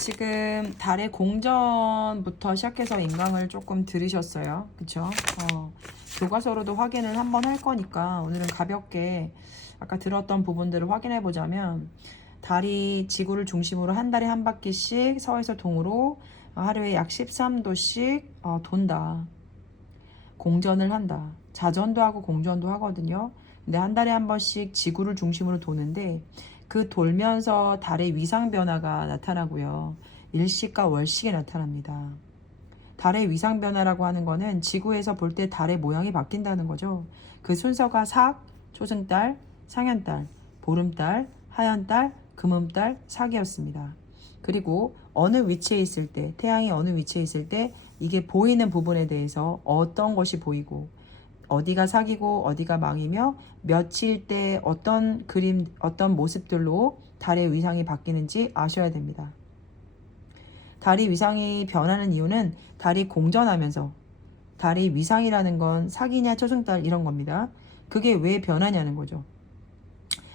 지금 달의 공전부터 시작해서 인강을 조금 들으셨어요. 그쵸? 교과서로도 확인을 한번 할 거니까 오늘은 가볍게 아까 들었던 부분들을 확인해 보자면, 달이 지구를 중심으로 한 달에 한 바퀴씩 서에서 동으로 하루에 약 13도씩 돈다. 공전을 한다. 자전도 하고 공전도 하거든요. 근데 한 달에 한 번씩 지구를 중심으로 도는데, 그 돌면서 달의 위상 변화가 나타나고요. 일식과 월식이 나타납니다. 달의 위상 변화라고 하는 거는 지구에서 볼 때 달의 모양이 바뀐다는 거죠. 그 순서가 삭, 초승달, 상현달, 보름달, 하현달, 금음달, 삭이었습니다. 그리고 어느 위치에 있을 때, 태양이 어느 위치에 있을 때 이게 보이는 부분에 대해서 어떤 것이 보이고, 어디가 사기고 어디가 망이며, 며칠 때 어떤 그림, 어떤 모습들로 달의 위상이 바뀌는지 아셔야 됩니다. 달이 위상이 변하는 이유는 달이 공전하면서, 달이 위상이라는 건 사기냐 초승달 이런 겁니다. 그게 왜 변하냐는 거죠.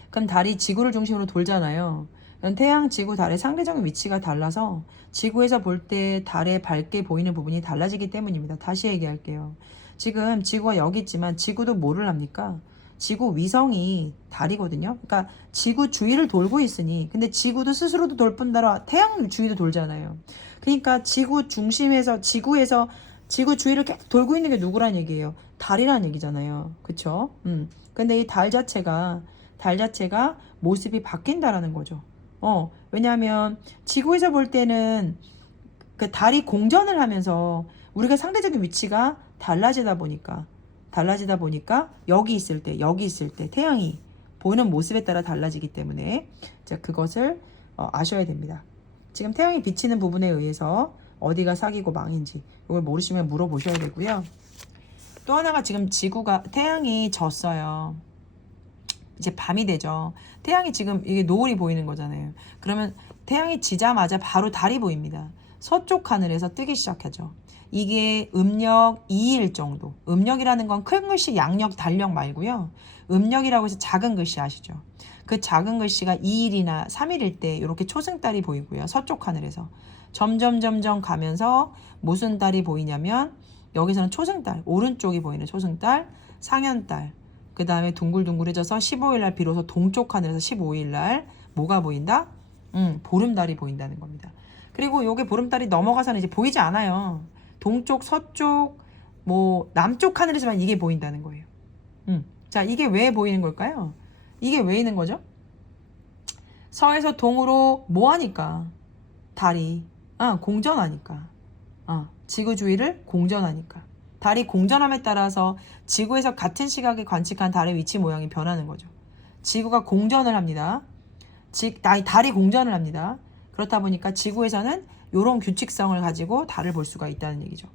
그럼 달이 지구를 중심으로 돌잖아요. 그럼 태양, 지구, 달의 상대적인 위치가 달라서 지구에서 볼 때 달에 밝게 보이는 부분이 달라지기 때문입니다. 다시 얘기할게요. 지금 지구가 여기 있지만 지구도 뭐를 합니까? 지구 위성이 달이거든요. 그러니까 지구 주위를 돌고 있으니, 근데 지구도 스스로도 돌 뿐더러 태양 주위도 돌잖아요. 그러니까 지구 중심에서, 지구 주위를 계속 돌고 있는 게 누구란 얘기예요? 달이란 얘기잖아요. 그쵸? 근데 이 달 자체가 모습이 바뀐다라는 거죠. 왜냐하면 지구에서 볼 때는 그 달이 공전을 하면서 우리가 상대적인 위치가 달라지다 보니까 여기 있을 때 태양이 보이는 모습에 따라 달라지기 때문에, 자, 그것을 아셔야 됩니다. 지금 태양이 비치는 부분에 의해서 어디가 사기고 망인지 이걸 모르시면 물어보셔야 되고요. 또 하나가, 지금 태양이 졌어요. 이제 밤이 되죠. 태양이 지금 이게 노을이 보이는 거잖아요. 그러면 태양이 지자마자 바로 달이 보입니다. 서쪽 하늘에서 뜨기 시작하죠. 이게 음력 2일 정도. 음력이라는 건 큰 글씨 양력, 달력 말고요. 음력이라고 해서 작은 글씨 아시죠? 그 작은 글씨가 2일이나 3일일 때 이렇게 초승달이 보이고요. 서쪽 하늘에서. 점점 가면서 무슨 달이 보이냐면, 여기서는 초승달, 오른쪽이 보이는 초승달, 상현달, 그 다음에 둥글둥글해져서 15일날 비로소 동쪽 하늘에서 15일날 뭐가 보인다? 보름달이 보인다는 겁니다. 그리고 요게 보름달이 넘어가서는 이제 보이지 않아요. 동쪽, 서쪽, 뭐 남쪽 하늘에서만 이게 보인다는 거예요. 자, 이게 왜 보이는 걸까요? 이게 왜 있는 거죠? 서에서 동으로 뭐 하니까? 달이 공전하니까. 지구 주위를 공전하니까. 달이 공전함에 따라서 지구에서 같은 시각에 관측한 달의 위치 모양이 변하는 거죠. 지구가 공전을 합니다. 달이 공전을 합니다. 그렇다 보니까 지구에서는 이런 규칙성을 가지고 달을 볼 수가 있다는 얘기죠.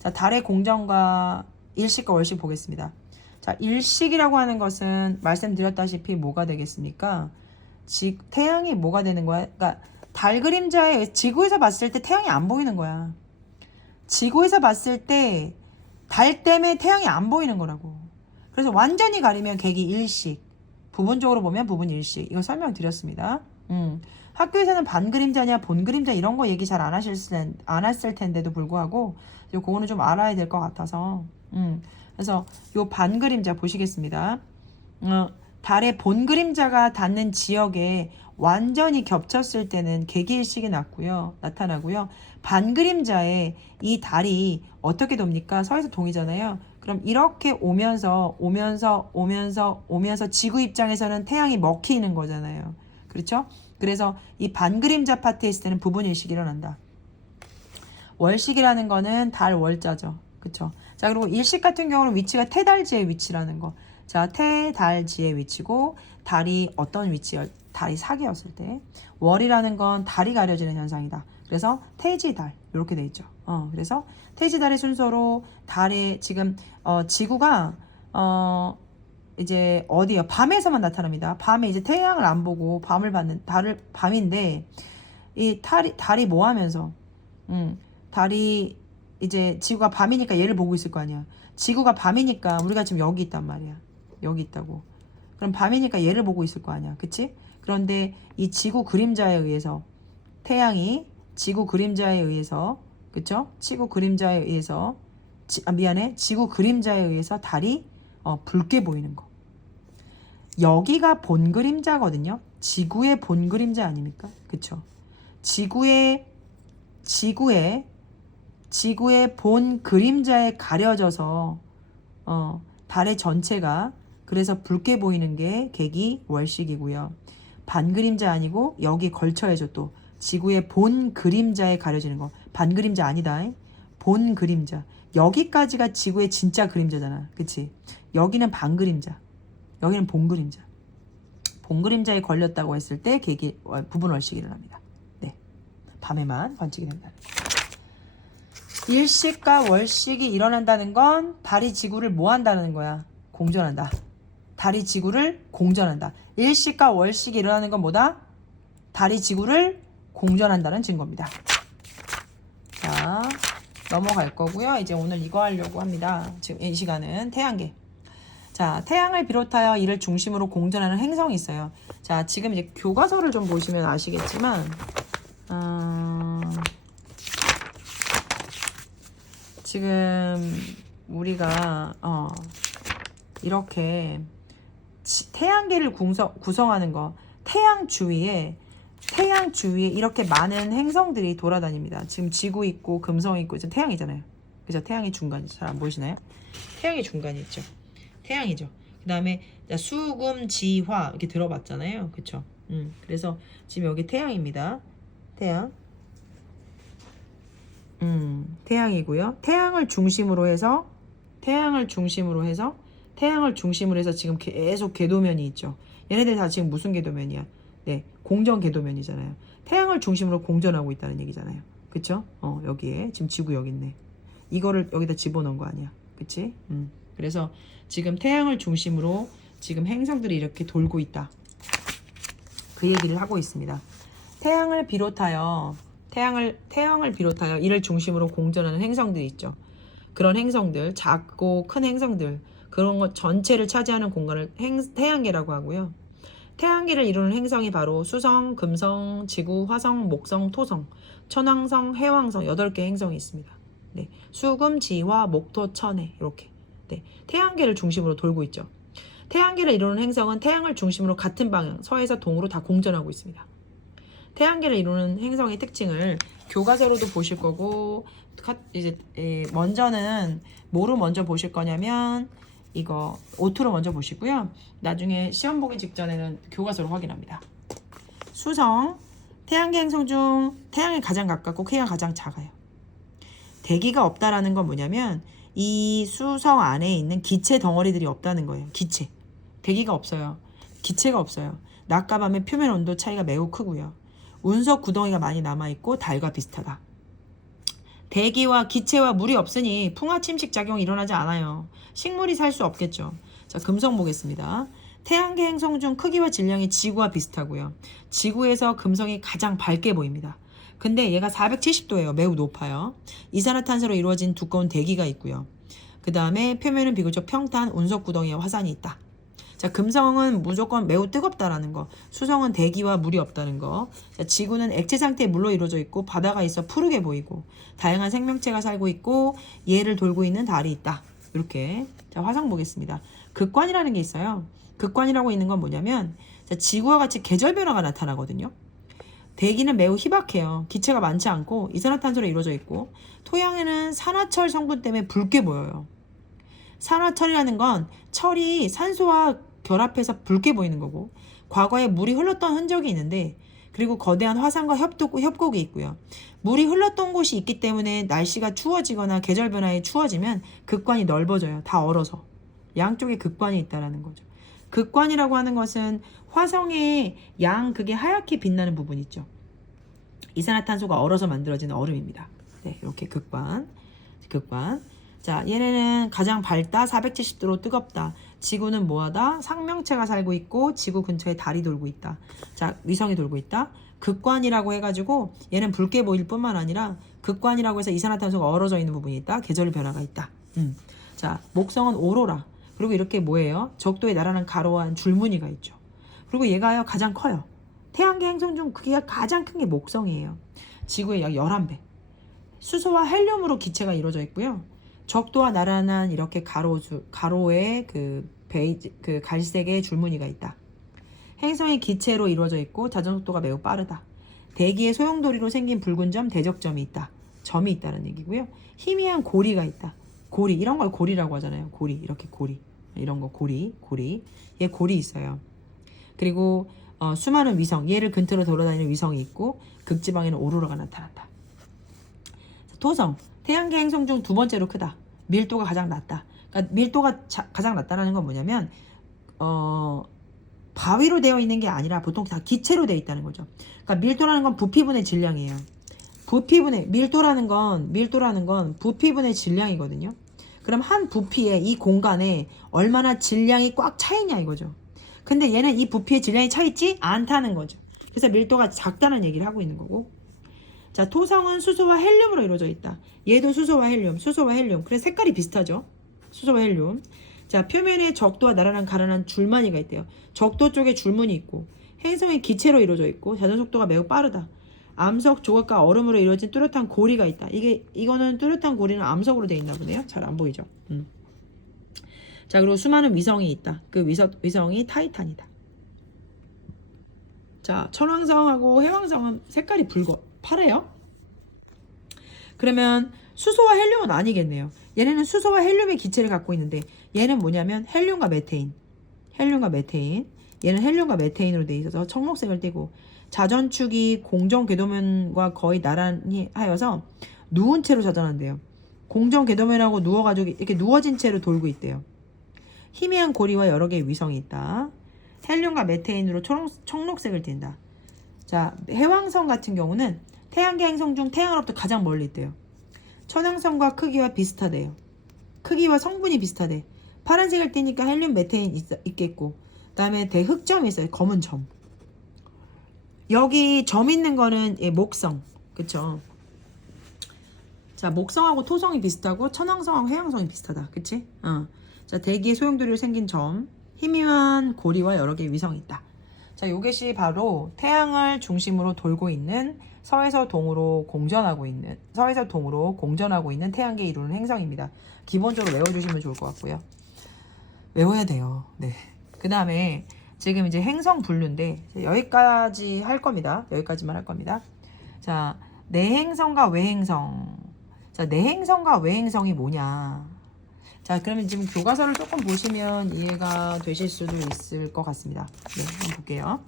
자, 달의 공전과 일식과 월식 보겠습니다. 자, 일식이라고 하는 것은 말씀드렸다시피 뭐가 되겠습니까? 태양이 뭐가 되는 거야? 그러니까 달 그림자에, 지구에서 봤을 때 태양이 안 보이는 거야. 지구에서 봤을 때 달 때문에 태양이 안 보이는 거라고. 그래서 완전히 가리면 객이 일식, 부분적으로 보면 부분 일식. 이거 설명드렸습니다. 학교에서는 반 그림자냐 본 그림자 이런 거 얘기 잘 안 했을 텐데도 불구하고 그거는 좀 알아야 될 것 같아서. 그래서 요 반 그림자 보시겠습니다. 달의 본 그림자가 닿는 지역에 완전히 겹쳤을 때는 개기일식이 나타나고요. 반 그림자에 이 달이 어떻게 돕니까? 서에서 동이잖아요. 그럼 이렇게 오면서 지구 입장에서는 태양이 먹히는 거잖아요. 그렇죠? 그래서 이 반 그림자 파트에 있을 때는 부분일식이 일어난다. 월식이라는 거는 달 월자죠. 그렇죠? 자, 그리고 일식 같은 경우는 위치가 태달지의 위치라는 거. 자, 태달지의 위치고, 달이 어떤 위치였? 달이 사기였을 때. 월이라는 건 달이 가려지는 현상이다. 그래서 태지달 이렇게 돼 있죠. 그래서 태지달의 순서로 달의 지금 지구가 이제 어디요? 밤에서만 나타납니다. 밤에 이제 태양을 안 보고 밤을 받는 밤인데, 이 달이 뭐 하면서 달이 이제 지구가 밤이니까 얘를 보고 있을 거 아니야. 지구가 밤이니까 우리가 지금 여기 있단 말이야. 여기 있다고. 그럼 밤이니까 얘를 보고 있을 거 아니야. 그치? 그런데 이 지구 그림자에 의해서 태양이 지구 그림자에 의해서, 그쵸? 지구 그림자에 의해서, 지구 그림자에 의해서 달이 붉게 보이는 거. 여기가 본 그림자거든요. 지구의 본 그림자 아닙니까? 그쵸? 지구의 본 그림자에 가려져서 달의 전체가 그래서 붉게 보이는 게 계기 월식이고요. 반 그림자 아니고 여기 걸쳐야죠. 또 지구의 본 그림자에 가려지는 거. 반 그림자 아니다. 본 그림자. 여기까지가 지구의 진짜 그림자잖아. 그치? 여기는 반 그림자. 여기는 본 그림자. 본 그림자에 걸렸다고 했을 때 계기 부분 월식이 일어납니다. 네. 밤에만 관측이 된다. 일식과 월식이 일어난다는 건 달이 지구를 뭐 한다는 거야? 공전한다. 달이 지구를 공전한다. 일식과 월식이 일어나는 건 뭐다? 달이 지구를 공전한다는 증거입니다. 자, 넘어갈 거고요. 이제 오늘 이거 하려고 합니다. 지금 이 시간은 태양계. 자, 태양을 비롯하여 이를 중심으로 공전하는 행성이 있어요. 자, 지금 이제 교과서를 좀 보시면 아시겠지만, 지금 우리가 이렇게 태양계를 구성하는 거, 태양 주위에 이렇게 많은 행성들이 돌아다닙니다. 지금 지구 있고 금성 있고 지금 태양이잖아요. 그죠? 태양이 중간이죠. 잘 안 보이시나요? 태양이 중간이 있죠. 태양이죠. 그 다음에 수금, 지, 화 이렇게 들어봤잖아요. 그쵸? 그래서 지금 여기 태양입니다. 태양. 태양이고요. 태양을 중심으로 해서 지금 계속 궤도면이 있죠. 얘네들 다 지금 무슨 궤도면이야? 네, 공전 궤도면이잖아요. 태양을 중심으로 공전하고 있다는 얘기잖아요. 그쵸? 여기에 지금 지구 여기 있네. 이거를 여기다 집어넣은 거 아니야. 그치? 그래서 지금 태양을 중심으로 지금 행성들이 이렇게 돌고 있다. 그 얘기를 하고 있습니다. 태양을 비롯하여 이를 중심으로 공전하는 행성들이 있죠. 그런 행성들, 작고 큰 행성들, 그런 것 전체를 차지하는 공간을 태양계라고 하고요. 태양계를 이루는 행성이 바로 수성, 금성, 지구, 화성, 목성, 토성, 천왕성, 해왕성 8개 행성이 있습니다. 네, 수금, 지화, 목토, 천해 이렇게. 네, 태양계를 중심으로 돌고 있죠. 태양계를 이루는 행성은 태양을 중심으로 같은 방향, 서에서 동으로 다 공전하고 있습니다. 태양계를 이루는 행성의 특징을 교과서로도 보실 거고, 이제 먼저는 뭐로 먼저 보실 거냐면 이거 오토로 먼저 보시고요. 나중에 시험 보기 직전에는 교과서로 확인합니다. 수성, 태양계 행성 중 태양이 가장 가깝고 크기가 가장 작아요. 대기가 없다라는 건 뭐냐면 이 수성 안에 있는 기체 덩어리들이 없다는 거예요. 기체. 대기가 없어요. 기체가 없어요. 낮과 밤의 표면 온도 차이가 매우 크고요. 운석 구덩이가 많이 남아있고 달과 비슷하다. 대기와 기체와 물이 없으니 풍화 침식 작용이 일어나지 않아요. 식물이 살 수 없겠죠. 자, 금성 보겠습니다. 태양계 행성 중 크기와 질량이 지구와 비슷하고요. 지구에서 금성이 가장 밝게 보입니다. 근데 얘가 470도예요. 매우 높아요. 이산화탄소로 이루어진 두꺼운 대기가 있고요. 그 다음에 표면은 비교적 평탄 운석 구덩이에 화산이 있다. 자, 금성은 무조건 매우 뜨겁다라는 거. 수성은 대기와 물이 없다는 거. 자, 지구는 액체 상태의 물로 이루어져 있고 바다가 있어 푸르게 보이고 다양한 생명체가 살고 있고 얘를 돌고 있는 달이 있다. 이렇게. 자, 화성 보겠습니다. 극관이라는 게 있어요. 극관이라고 있는 건 뭐냐면 자, 지구와 같이 계절 변화가 나타나거든요. 대기는 매우 희박해요. 기체가 많지 않고 이산화탄소로 이루어져 있고 토양에는 산화철 성분 때문에 붉게 보여요. 산화철이라는 건 철이 산소와 결합해서 붉게 보이는 거고 과거에 물이 흘렀던 흔적이 있는데 그리고 거대한 화산과 협곡이 있고요. 물이 흘렀던 곳이 있기 때문에 날씨가 추워지거나 계절 변화에 추워지면 극관이 넓어져요. 다 얼어서. 양쪽에 극관이 있다는 거죠. 극관이라고 하는 것은 화성의 양극이 하얗게 빛나는 부분 있죠. 이산화탄소가 얼어서 만들어지는 얼음입니다. 네, 이렇게 극관. 자, 얘네는 가장 밝다, 470도로 뜨겁다. 지구는 뭐하다? 생명체가 살고 있고 지구 근처에 달이 돌고 있다. 자, 위성이 돌고 있다. 극관이라고 해가지고 얘는 붉게 보일 뿐만 아니라 극관이라고 해서 이산화탄소가 얼어져 있는 부분이 있다. 계절 변화가 있다. 자, 목성은 오로라. 그리고 이렇게 뭐예요? 적도에 나란한 가로한 줄무늬가 있죠. 그리고 얘가요 가장 커요. 태양계 행성 중 크기가 가장 큰 게 목성이에요. 지구의 약 11배. 수소와 헬륨으로 기체가 이루어져 있고요. 적도와 나란한 이렇게 가로에 그 갈색의 줄무늬가 있다. 행성이 기체로 이루어져 있고 자전 속도가 매우 빠르다. 대기의 소용돌이로 생긴 붉은 점, 대적점이 있다. 점이 있다는 얘기고요. 희미한 고리가 있다. 고리, 이런 걸 고리라고 하잖아요. 고리, 이렇게 고리. 이런 거 고리. 얘 고리 있어요. 그리고 수많은 위성, 얘를 근처로 돌아다니는 위성이 있고 극지방에는 오로라가 나타난다. 토성, 태양계 행성 중 두 번째로 크다. 밀도가 가장 낮다. 그러니까 밀도가 가장 낮다라는 건 뭐냐면 바위로 되어 있는 게 아니라 보통 다 기체로 되어 있다는 거죠. 그러니까 밀도라는 건 부피분의 질량이에요. 밀도라는 건 부피분의 질량이거든요. 그럼 한 부피에 이 공간에 얼마나 질량이 꽉 차 있냐 이거죠. 근데 얘는 이 부피의 질량이 차 있지 않다는 거죠. 그래서 밀도가 작다는 얘기를 하고 있는 거고. 자, 토성은 수소와 헬륨으로 이루어져 있다. 얘도 수소와 헬륨. 그래서 색깔이 비슷하죠. 수소와 헬륨. 자, 표면에 적도와 나란한 가난한 줄무늬가 있대요. 적도 쪽에 줄무늬 있고, 행성이 기체로 이루어져 있고, 자전 속도가 매우 빠르다. 암석 조각과 얼음으로 이루어진 뚜렷한 고리가 있다. 이거는 뚜렷한 고리는 암석으로 되어 있나 보네요. 잘 안 보이죠. 자, 그리고 수많은 위성이 있다. 그 위성이 타이탄이다. 자, 천왕성하고 해왕성은 색깔이 파래요. 그러면 수소와 헬륨은 아니겠네요. 얘네는 수소와 헬륨의 기체를 갖고 있는데 얘는 뭐냐면 헬륨과 메테인. 얘는 헬륨과 메테인으로 되어 있어서 청록색을 띠고 자전축이 공정 궤도면과 거의 나란히 하여서 누운 채로 자전한대요. 공정 궤도면하고 누워가지고 이렇게 누워진 채로 돌고 있대요. 희미한 고리와 여러 개의 위성이 있다. 헬륨과 메테인으로 청록색을 띈다. 자, 해왕성 같은 경우는 태양계 행성 중 태양으로부터 가장 멀리 있대요. 천왕성과 크기와 비슷하대요. 크기와 성분이 비슷하대. 파란색을 띠니까 헬륨, 메테인 있겠고, 그 다음에 대흑점이 있어요. 검은 점. 여기 점 있는 거는 목성, 그쵸? 자, 목성하고 토성이 비슷하고 천왕성하고 해왕성이 비슷하다, 그치? 자, 대기의 소용돌이로 생긴 점, 희미한 고리와 여러 개의 위성이 있다. 자, 요것이 바로 태양을 중심으로 돌고 있는 서에서 동으로 공전하고 있는 태양계 이루는 행성입니다. 기본적으로 외워주시면 좋을 것 같고요. 외워야 돼요. 네. 그 다음에 지금 이제 행성 분류인데 여기까지 할 겁니다. 여기까지만 할 겁니다. 자, 내행성과 외행성. 자, 내행성과 외행성이 뭐냐? 자, 그러면 지금 교과서를 조금 보시면 이해가 되실 수도 있을 것 같습니다. 네, 한번 볼게요.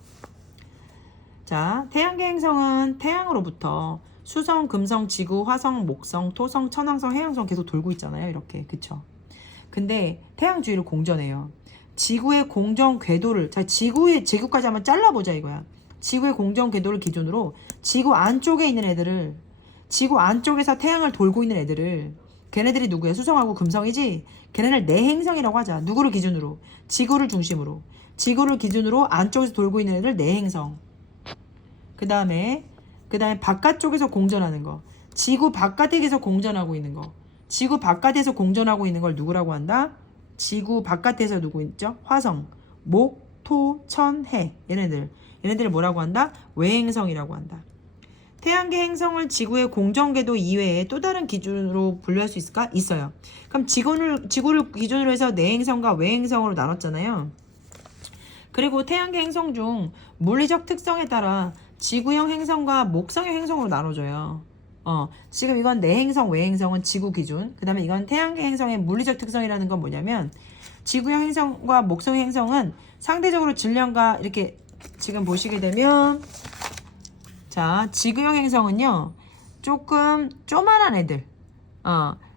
자, 태양계 행성은 태양으로부터 수성, 금성, 지구, 화성, 목성, 토성, 천왕성, 해왕성 계속 돌고 있잖아요. 이렇게. 그쵸? 근데 태양 주위를 공전해요. 지구의 공전 궤도를, 자, 지구까지 한번 잘라보자 이거야. 지구의 공전 궤도를 기준으로 지구 안쪽에 있는 애들을, 지구 안쪽에서 태양을 돌고 있는 애들을, 걔네들이 누구야? 수성하고 금성이지? 걔네를 내행성이라고 하자. 누구를 기준으로? 지구를 중심으로. 지구를 기준으로 안쪽에서 돌고 있는 애들 내행성. 그 다음에 바깥쪽에서 공전하는 거. 지구 바깥에서 공전하고 있는 거. 지구 바깥에서 공전하고 있는 걸 누구라고 한다? 지구 바깥에서 누구 있죠? 화성, 목, 토, 천, 해. 얘네들을 뭐라고 한다? 외행성이라고 한다. 태양계 행성을 지구의 공전궤도 이외에 또 다른 기준으로 분류할 수 있을까? 있어요. 그럼 지구를 기준으로 해서 내행성과 외행성으로 나눴잖아요. 그리고 태양계 행성 중 물리적 특성에 따라 지구형 행성과 목성형 행성으로 나눠져요. 지금 이건 내행성, 외행성은 지구 기준. 그 다음에 이건 태양계 행성의 물리적 특성이라는 건 뭐냐면 지구형 행성과 목성형 행성은 상대적으로 질량과 이렇게 지금 보시게 되면 자, 지구형 행성은요 조금 쪼만한 애들.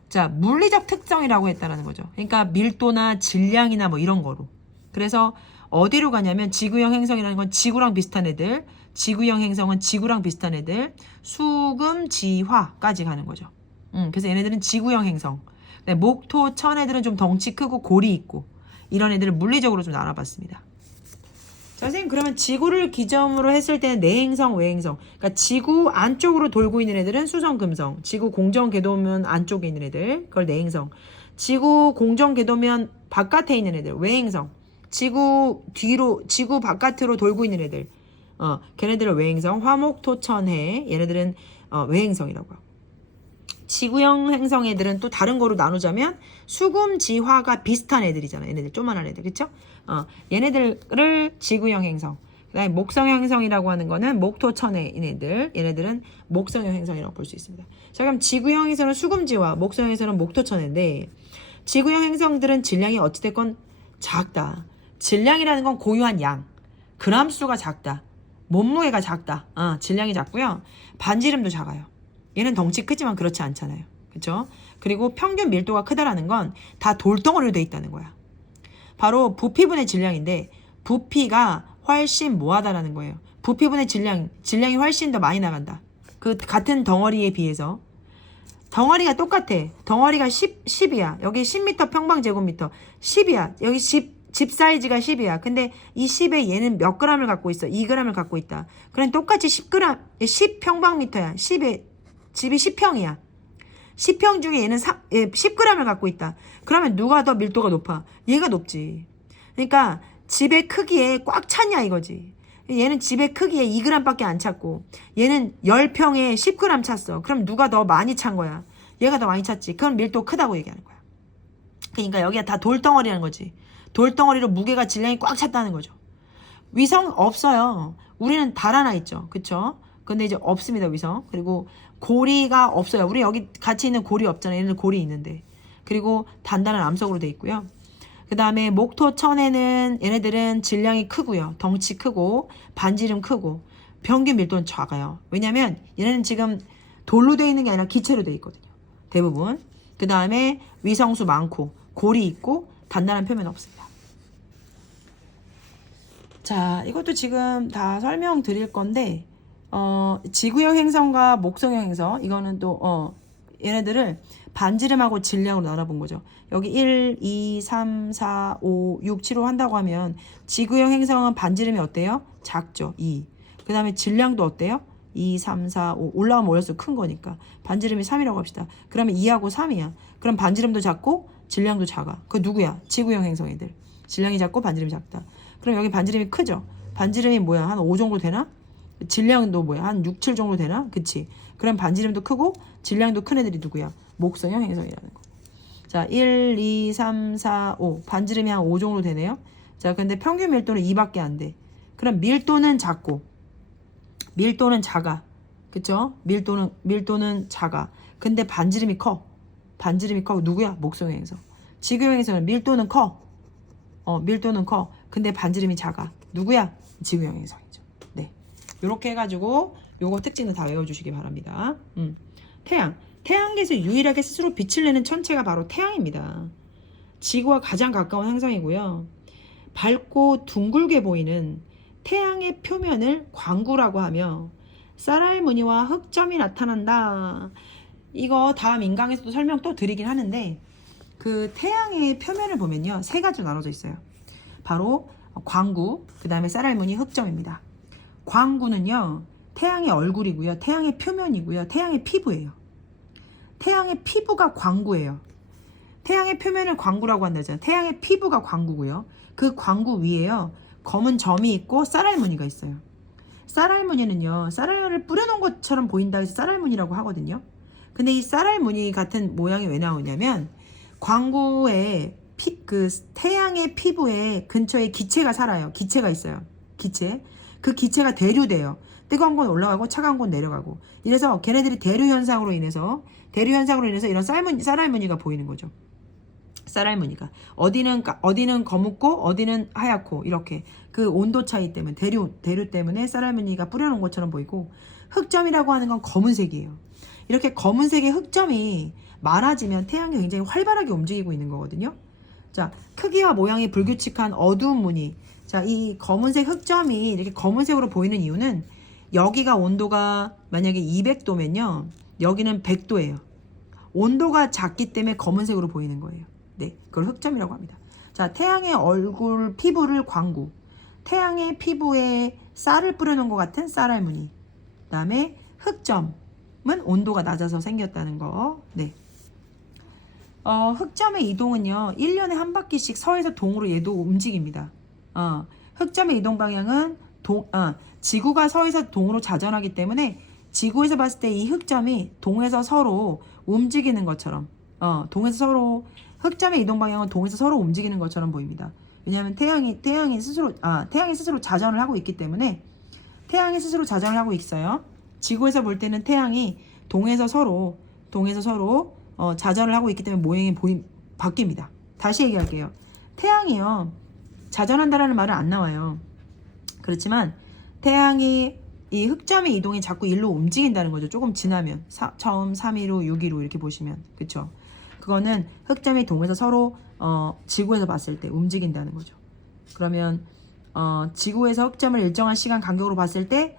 자, 물리적 특성이라고 했다라는 거죠. 그러니까 밀도나 질량이나 뭐 이런 거로. 그래서 어디로 가냐면 지구형 행성이라는 건 지구랑 비슷한 애들, 지구형 행성은 지구랑 비슷한 애들, 수금, 지화까지 가는 거죠. 그래서 얘네들은 지구형 행성. 목, 토, 천 애들은 좀 덩치 크고 골이 있고 이런 애들을 물리적으로 좀 나눠봤습니다. 자, 선생님 그러면 지구를 기점으로 했을 때는 내행성, 외행성. 그러니까 지구 안쪽으로 돌고 있는 애들은 수성, 금성. 지구 공전 궤도면 안쪽에 있는 애들, 그걸 내행성. 지구 공전 궤도면 바깥에 있는 애들, 외행성. 지구 바깥으로 돌고 있는 애들, 걔네들은 외행성, 화목토천해. 얘네들은 외행성이라고요. 지구형 행성 애들은 또 다른 거로 나누자면 수금, 지화가 비슷한 애들이잖아. 얘네들 조만한 애들, 그쵸? 얘네들을 지구형 행성. 그다음에 목성형 행성이라고 하는 거는 목토천해인 애들. 얘네들은 목성형 행성이라고 볼 수 있습니다. 자, 그럼 지구형에서는 수금지화, 목성형에서는 목토천해인데 지구형 행성들은 질량이 어찌됐건 작다. 질량이라는 건 고유한 양, 그람 수가 작다. 몸무게가 작다. 질량이 작고요. 반지름도 작아요. 얘는 덩치 크지만 그렇지 않잖아요. 그렇죠? 그리고 평균 밀도가 크다라는 건 다 돌덩어리로 돼 있다는 거야. 바로 부피분의 질량인데 부피가 훨씬 뭐하다라는 거예요. 부피분의 질량이 훨씬 더 많이 나간다. 그 같은 덩어리에 비해서 덩어리가 똑같아. 덩어리가 10이야. 여기 10m 평방제곱미터 10이야. 여기 집 사이즈가 10이야. 근데 이 10에 얘는 몇 g을 갖고 있어? 2g을 갖고 있다. 그럼 똑같이 10g, 10평방미터야. 10에 집이 10평이야. 10평 중에 얘는 10g을 갖고 있다. 그러면 누가 더 밀도가 높아? 얘가 높지. 그러니까 집의 크기에 꽉 찼냐 이거지. 얘는 집의 크기에 2g밖에 안 찼고 얘는 10평에 10g 찼어. 그럼 누가 더 많이 찬 거야? 얘가 더 많이 찼지. 그럼 밀도 크다고 얘기하는 거야. 그러니까 여기가 다 돌덩어리라는 거지. 돌덩어리로 무게가 질량이 꽉 찼다는 거죠. 위성 없어요. 우리는 달 하나 있죠. 그쵸? 근데 이제 없습니다, 위성. 그리고 고리가 없어요. 우리 여기 같이 있는 고리 없잖아요. 얘네들 고리 있는데. 그리고 단단한 암석으로 돼 있고요. 그 다음에 목토천에는 얘네들은 질량이 크고요. 덩치 크고 반지름 크고 평균 밀도는 작아요. 왜냐면 얘네는 지금 돌로 돼 있는 게 아니라 기체로 돼 있거든요. 대부분. 그 다음에 위성수 많고 골이 있고 단단한 표면 없습니다. 자, 이것도 지금 다 설명드릴 건데 지구형 행성과 목성형 행성 이거는 또 얘네들을 반지름하고 질량으로 나눠본 거죠. 여기 1, 2, 3, 4, 5, 6, 7호 한다고 하면 지구형 행성은 반지름이 어때요? 작죠. 2. 그 다음에 질량도 어때요? 2, 3, 4, 5 올라가면 올렸을 큰 거니까 반지름이 3이라고 합시다. 그러면 2하고 3이야. 그럼 반지름도 작고 질량도 작아. 그 누구야? 지구형 행성 애들. 질량이 작고 반지름이 작다. 그럼 여기 반지름이 크죠? 반지름이 뭐야? 한 5 정도 되나? 질량도 뭐야? 한 6, 7 정도 되나? 그치? 그럼 반지름도 크고 질량도 큰 애들이 누구야? 목성형 행성이라는 거. 자, 1, 2, 3, 4, 5. 반지름이 한 5 정도 되네요. 자, 근데 평균 밀도는 2밖에 안 돼. 그럼 밀도는 작고 밀도는 작아. 그쵸? 밀도는 작아. 근데 반지름이 커. 반지름이 커. 누구야? 목성형 행성. 지구형 행성은 밀도는 커. 밀도는 커. 근데 반지름이 작아. 누구야? 지구형 행성이죠. 네. 요렇게 해가지고 요거 특징을 다 외워주시기 바랍니다. 태양. 태양계에서 유일하게 스스로 빛을 내는 천체가 바로 태양입니다. 지구와 가장 가까운 행성이고요. 밝고 둥글게 보이는 태양의 표면을 광구라고 하며 쌀알 무늬와 흑점이 나타난다. 이거 다음 인강에서도 설명 또 드리긴 하는데 그 태양의 표면을 보면요. 세 가지로 나눠져 있어요. 바로 광구, 그 다음에 쌀알 무늬 흑점입니다. 광구는요. 태양의 얼굴이고요. 태양의 표면이고요. 태양의 피부예요. 태양의 피부가 광구예요. 태양의 표면을 광구라고 한다잖아요. 태양의 피부가 광구고요. 그 광구 위에요. 검은 점이 있고 쌀알 무늬가 있어요. 쌀알 무늬는요. 쌀알을 뿌려놓은 것처럼 보인다 해서 쌀알 무늬라고 하거든요. 근데 이 쌀알 무늬 같은 모양이 왜 나오냐면 광구에 그 태양의 피부에 근처에 기체가 살아요. 기체가 있어요. 기체. 그 기체가 대류돼요. 뜨거운 건 올라가고 차가운 건 내려가고. 이래서 걔네들이 대류 현상으로 인해서 이런 쌀알 무늬가 보이는 거죠. 쌀알 무늬가 어디는 거묻고 어디는 하얗고 이렇게 그 온도 차이 때문에 대류 때문에 쌀알 무늬가 뿌려놓은 것처럼 보이고 흑점이라고 하는 건 검은색이에요. 이렇게 검은색의 흑점이 많아지면 태양이 굉장히 활발하게 움직이고 있는 거거든요. 자, 크기와 모양이 불규칙한 어두운 무늬. 자, 이 검은색 흑점이 이렇게 검은색으로 보이는 이유는 여기가 온도가 만약에 200도면요. 여기는 100도예요. 온도가 작기 때문에 검은색으로 보이는 거예요. 네, 그걸 흑점이라고 합니다. 자, 태양의 얼굴 피부를 광구. 태양의 피부에 쌀을 뿌려놓은 것 같은 쌀알 무늬. 그 다음에 흑점은 온도가 낮아서 생겼다는 거. 네. 흑점의 이동은요. 1년에 한 바퀴씩 서에서 동으로 얘도 움직입니다. 흑점의 이동 방향은 지구가 서에서 동으로 자전하기 때문에 지구에서 봤을 때 이 흑점이 동에서 서로 움직이는 것처럼 동에서 서로 흑점의 이동 방향은 동에서 서로 움직이는 것처럼 보입니다. 왜냐하면 태양이 스스로 자전을 하고 있기 때문에 태양이 스스로 자전을 하고 있어요. 지구에서 볼 때는 태양이 동에서 서로 자전을 하고 있기 때문에 모양이 바뀝니다. 다시 얘기할게요. 태양이요 자전한다라는 말은 안 나와요. 그렇지만 태양이 이 흑점의 이동이 자꾸 일로 움직인다는 거죠. 조금 지나면 처음 3위로 6위로 이렇게 보시면 그쵸? 그거는 흑점이 동에서 서로 지구에서 봤을 때 움직인다는 거죠. 그러면 지구에서 흑점을 일정한 시간 간격으로 봤을 때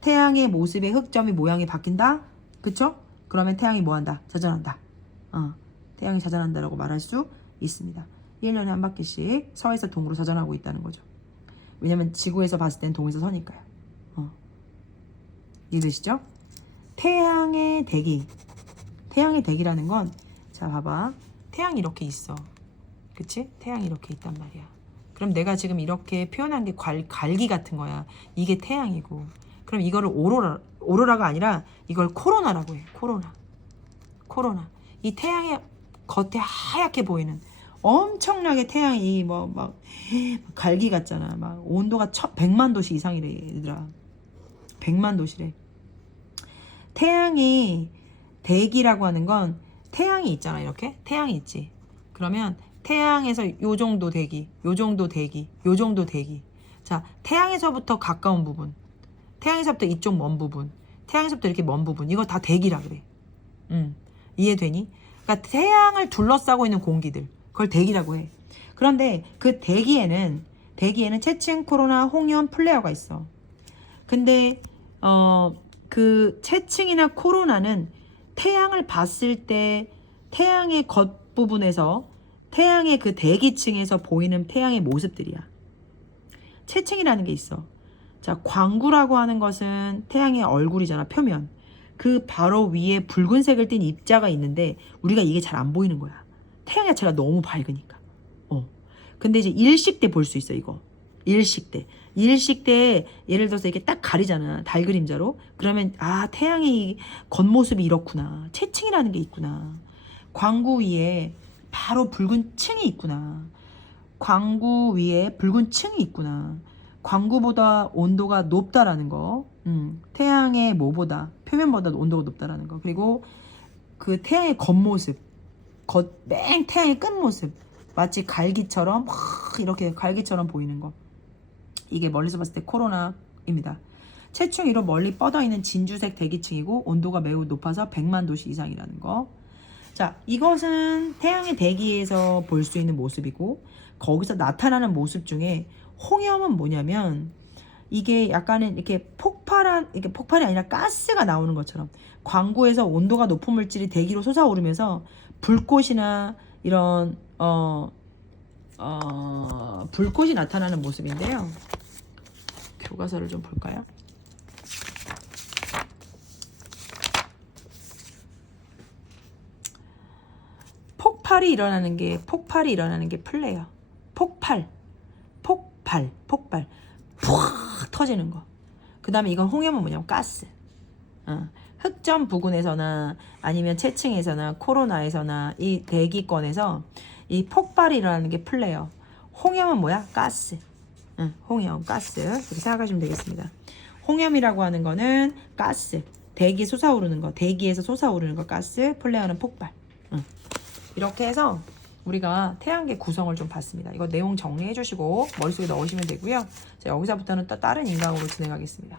태양의 모습의 흑점이 모양이 바뀐다. 그쵸? 그러면 태양이 뭐한다? 자전한다. 태양이 자전한다라고 말할 수 있습니다. 1년에 한 바퀴씩 서에서 동으로 자전하고 있다는 거죠. 왜냐면 지구에서 봤을 땐 동에서 서니까요. 이해되시죠? 태양의 대기라는 건 자 봐봐. 태양이 이렇게 있어. 그치? 태양이 이렇게 있단 말이야. 그럼 내가 지금 이렇게 표현한 게 갈기 같은 거야. 이게 태양이고. 그럼 이거를 오로라가 아니라 이걸 코로나라고 해. 코로나. 이 태양의 겉에 하얗게 보이는 엄청나게 태양이 막 갈기 같잖아. 막 온도가 100만 도씨 이상이래 얘들아. 100만 도시래. 태양이 대기라고 하는 건 태양이 있잖아. 이렇게 태양이 있지. 그러면 태양에서 요 정도 대기, 요 정도 대기, 요 정도 대기. 자, 태양에서부터 가까운 부분, 태양에서부터 이쪽 먼 부분, 태양에서부터 이렇게 먼 부분, 이거 다 대기라 그래. 이해되니? 그러니까 태양을 둘러싸고 있는 공기들, 그걸 대기라고 해. 그런데 그 대기에는 채층, 코로나, 홍연, 플레어가 있어. 근데 그 채층이나 코로나는 태양을 봤을 때 태양의 겉부분에서 태양의 그 대기층에서 보이는 태양의 모습들이야. 채층이라는 게 있어. 자, 광구라고 하는 것은 태양의 얼굴이잖아, 표면. 그 바로 위에 붉은색을 띤 입자가 있는데 우리가 이게 잘 안 보이는 거야. 태양 자체가 너무 밝으니까. 근데 이제 일식 때 볼 수 있어, 이거. 일식 때 예를 들어서 이렇게 딱 가리잖아, 달 그림자로. 그러면 태양의 겉모습이 이렇구나. 채층이라는 게 있구나. 광구 위에 바로 붉은 층이 있구나. 광구 위에 붉은 층이 있구나. 광구보다 온도가 높다라는 거. 태양의 표면보다 온도가 높다라는 거. 그리고 그 태양의 겉모습, 맨 태양의 끝모습, 마치 갈기처럼 막 이렇게 갈기처럼 보이는 거. 이게 멀리서 봤을 때 코로나입니다. 채층 위로 멀리 뻗어있는 진주색 대기층이고 온도가 매우 높아서 100만 도씨 이상이라는 거. 자, 이것은 태양의 대기에서 볼 수 있는 모습이고, 거기서 나타나는 모습 중에 홍염은 뭐냐면 이게 약간은 이렇게 폭발이 아니라 가스가 나오는 것처럼 광구에서 온도가 높은 물질이 대기로 솟아오르면서 불꽃이나 이런 불꽃이 나타나는 모습인데요. 교과서를 좀 볼까요? 폭발이 일어나는 게 플레어. 폭발. 푹 터지는 거. 그 다음에 이건 홍염은 뭐냐면 가스. 흑점 부근에서나 아니면 채층에서나 코로나에서나 이 대기권에서 이 폭발이 일어나는 게 플레어. 홍염은 뭐야? 가스. 홍염, 가스. 그렇게 생각하시면 되겠습니다. 홍염이라고 하는 거는 가스. 대기에서 솟아오르는 거 가스. 플레어는 폭발. 이렇게 해서 우리가 태양계 구성을 좀 봤습니다. 이거 내용 정리해 주시고 머릿속에 넣으시면 되고요. 자, 여기서부터는 또 다른 인강으로 진행하겠습니다.